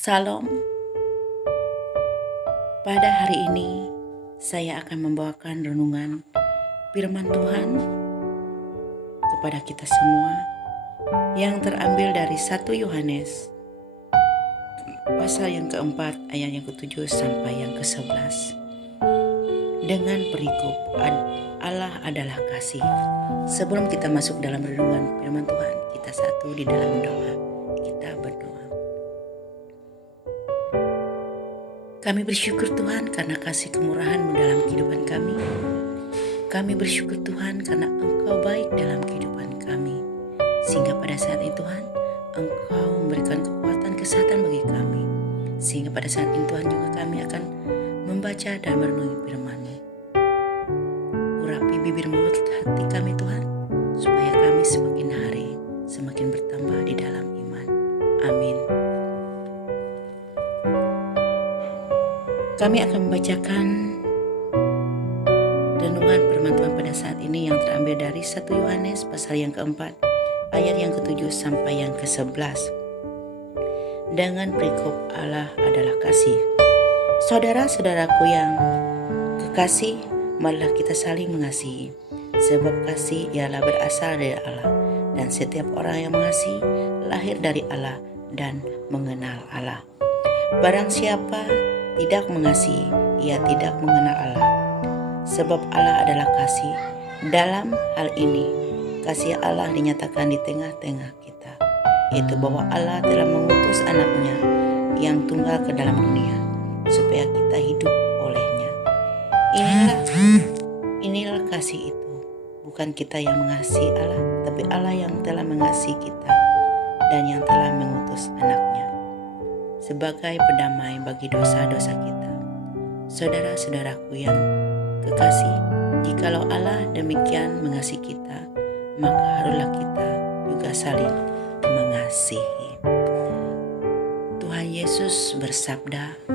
Salam, pada hari ini saya akan membawakan renungan firman Tuhan kepada kita semua yang terambil dari 1 Yohanes pasal yang keempat ayat yang ke-7 sampai yang ke-11 dengan perikop Allah adalah kasih. Sebelum kita masuk dalam renungan firman Tuhan, kita satu di dalam doa. Kita berdoa. Kami bersyukur Tuhan karena kasih kemurahan-Mu dalam kehidupan kami. Kami bersyukur Tuhan karena Engkau baik dalam kehidupan kami. Sehingga pada saat itu Tuhan, Engkau memberikan kekuatan kesehatan bagi kami. Sehingga pada saat itu Tuhan juga kami akan membaca dan merenungi firman-Mu. Urapi bibir mulut hati kami Tuhan, supaya kami semakin hari semakin bertambah di dalam iman. Amin. Kami akan membacakan renungan firman Tuhan pada saat ini yang terambil dari 1 Yohanes pasal yang keempat ayat yang ke-7 sampai yang ke-11 dengan perikop Allah adalah kasih. Saudara-saudaraku yang kekasih, marilah kita saling mengasihi, sebab kasih ialah berasal dari Allah, dan setiap orang yang mengasihi lahir dari Allah dan mengenal Allah. Barang siapa tidak mengasihi, ia tidak mengenal Allah, sebab Allah adalah kasih. Dalam hal ini, kasih Allah dinyatakan di tengah-tengah kita, yaitu bahwa Allah telah mengutus anaknya yang tunggal ke dalam dunia, supaya kita hidup olehnya. Inilah kasih itu, bukan kita yang mengasihi Allah, tapi Allah yang telah mengasihi kita dan yang telah mengutus anaknya sebagai pendamai bagi dosa-dosa kita. Saudara-saudaraku yang kekasih, jikalau Allah demikian mengasihi kita, maka haruslah kita juga saling mengasihi. Tuhan Yesus bersabda,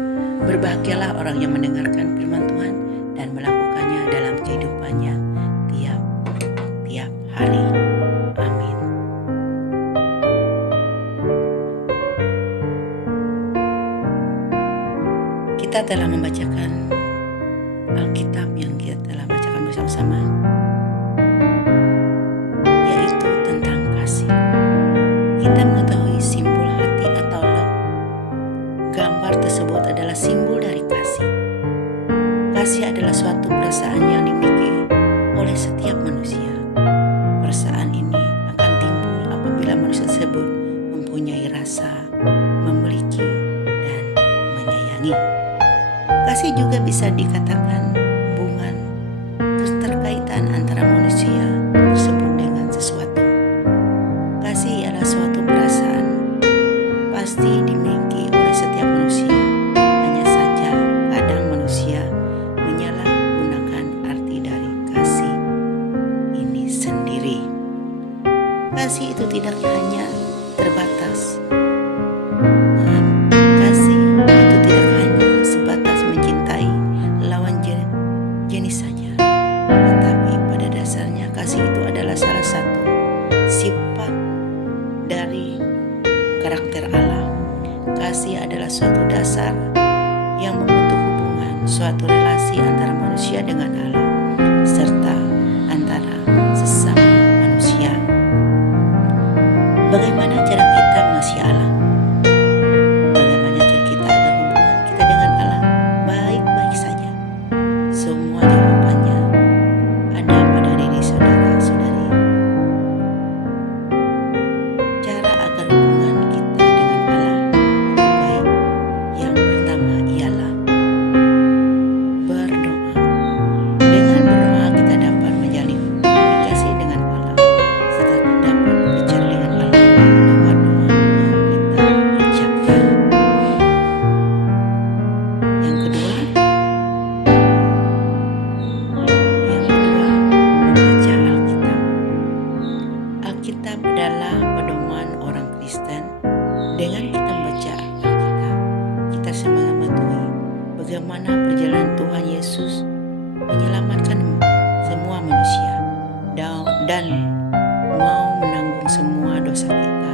berbahagialah orang yang mendengarkan firman Tuhan dan melakukannya dalam kehidupannya tiap hari. Amin. Kita telah membacakan Alkitab yang kita telah bacakan bersama-sama, yaitu tentang kasih. Kita mengetahui simbol hati atau love. Gambar tersebut adalah simbol dari kasih. Kasih adalah suatu perasaan yang dimiliki oleh setiap manusia. Perasaan ini akan timbul apabila manusia tersebut mempunyai rasa, memiliki, dan menyayangi. Kasih juga bisa dikatakan hubungan keterkaitan antara manusia tersebut dengan sesuatu. Kasih ialah suatu perasaan pasti dimiliki oleh setiap manusia. Hanya saja kadang manusia menyalahgunakan arti dari kasih ini sendiri. Kasih itu tidak hanya terbatas. Kasih itu tidak hanya sebatas mencintai lawan jenis saja, tetapi pada dasarnya kasih itu adalah salah satu sifat dari karakter Allah. Kasih adalah suatu dasar yang membentuk hubungan, suatu relasi antara manusia dengan Allah, serta antara sesama manusia. Bagaimana cara kita mengasihi Allah? Bagaimana cara kita agar hubungan kita dengan Allah baik-baik saja? Semua jawabannya ada pada diri saudara-saudari. Cara agar hubungan kita dengan Allah baik, yang pertama ialah berdoa. Dengan berdoa kita dapat menjalin komunikasi dengan Allah, serta dapat berbicara dengan Allah lewat doa yang kita ucapkan. Yang kedua, membaca Alkitab. Alkitab adalah pedoman orang Kristen. Dengan kita membaca Alkitab, kita semua mengetahui bagaimana perjalanan Tuhan Yesus menyelamatkan semua manusia dan mau menanggung semua dosa kita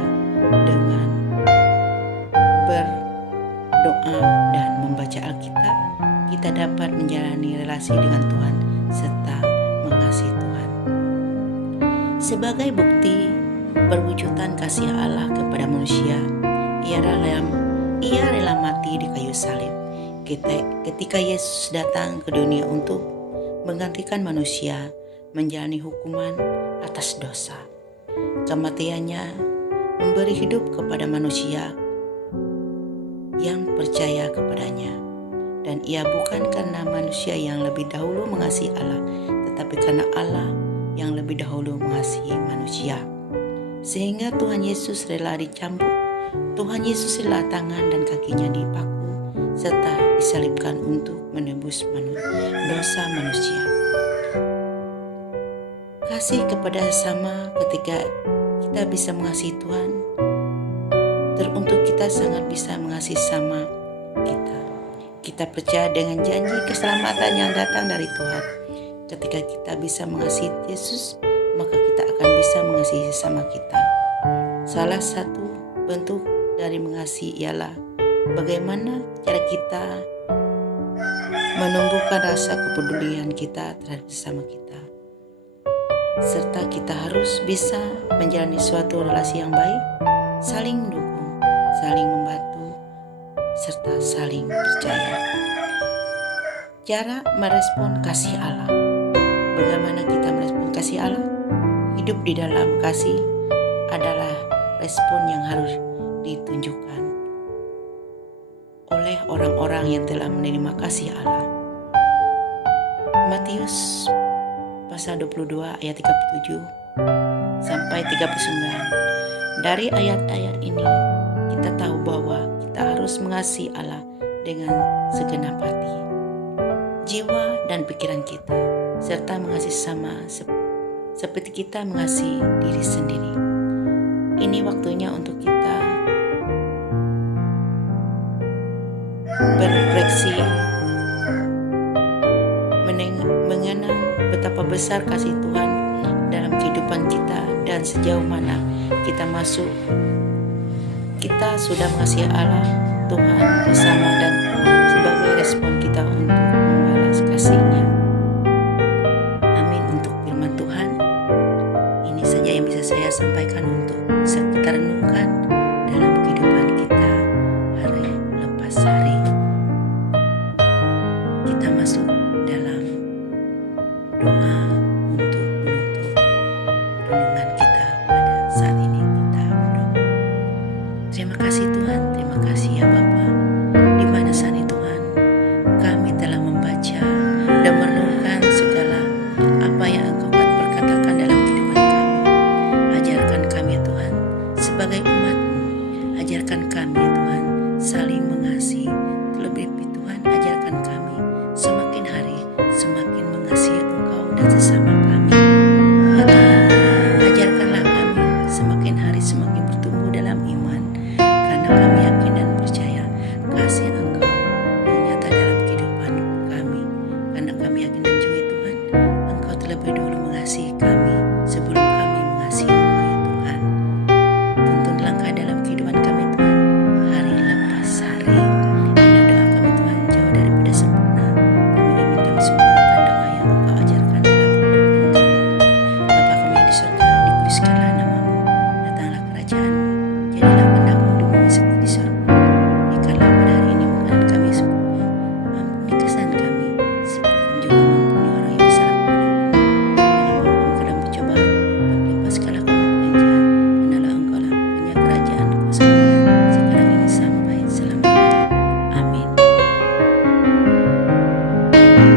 dengan berdoa dan membaca Alkitab, kita dapat menjalani relasi dengan Tuhan serta mengasihi Tuhan. Sebagai bukti perwujudan kasih Allah kepada manusia, Ia rela mati di kayu salib. Ketika Yesus datang ke dunia untuk menggantikan manusia menjalani hukuman atas dosa. Kematiannya memberi hidup kepada manusia yang percaya kepadanya. Dan ia bukan karena manusia yang lebih dahulu mengasihi Allah, tetapi karena Allah yang lebih dahulu mengasihi manusia. Sehingga Tuhan Yesus rela dicambuk, Tuhan Yesus rela tangan dan kakinya dipaku, serta disalibkan untuk menebus dosa manusia. Kasih kepada sesama ketika kita bisa mengasihi Tuhan, teruntuk kita sangat bisa mengasihi sama kita. Kita percaya dengan janji keselamatan yang datang dari Tuhan. Ketika kita bisa mengasihi Yesus, maka kita akan bisa mengasihi sesama kita. Salah satu bentuk dari mengasihi ialah bagaimana cara kita menumbuhkan rasa kepedulian kita terhadap sesama kita. Serta kita harus bisa menjalani suatu relasi yang baik, saling mendukung, saling membantu, serta saling percaya. Cara merespon kasih Allah. Bagaimana kita merespon kasih Allah? Hidup di dalam kasih adalah respon yang harus ditunjukkan oleh orang-orang yang telah menerima kasih Allah. Matius pasal 22 ayat 37 sampai 39. Dari ayat-ayat ini kita tahu bahwa kita harus mengasihi Allah dengan segenap hati, jiwa dan pikiran kita, serta mengasihi sama seperti kita mengasihi diri sendiri. Ini waktunya untuk kita berefleksi, mengenang betapa besar kasih Tuhan dalam kehidupan kita dan sejauh mana kita sudah mengasihi Allah, Tuhan bersama, dan sebagai respon kita untuk membalas kasih-Nya. Amin. Untuk firman Tuhan, ini saja yang bisa saya sampaikan untuk kita renungkan dalam kehidupan kita hari lepas hari. Kita masuk dalam doa untuk menutup renungan kita pada saat ini. Kita berdoa. Terima kasih Tuhan, terima kasih ya Bapa, di mana saat ini Tuhan kami telah membaca dan merenungkan segala apa yang Engkau berkatakan dalam kehidupan kami. Ajarkan kami ya Tuhan sebagai umat-Mu, ajarkan kami ya Tuhan saling mengasihi, terlebih Tuhan ajarkan kami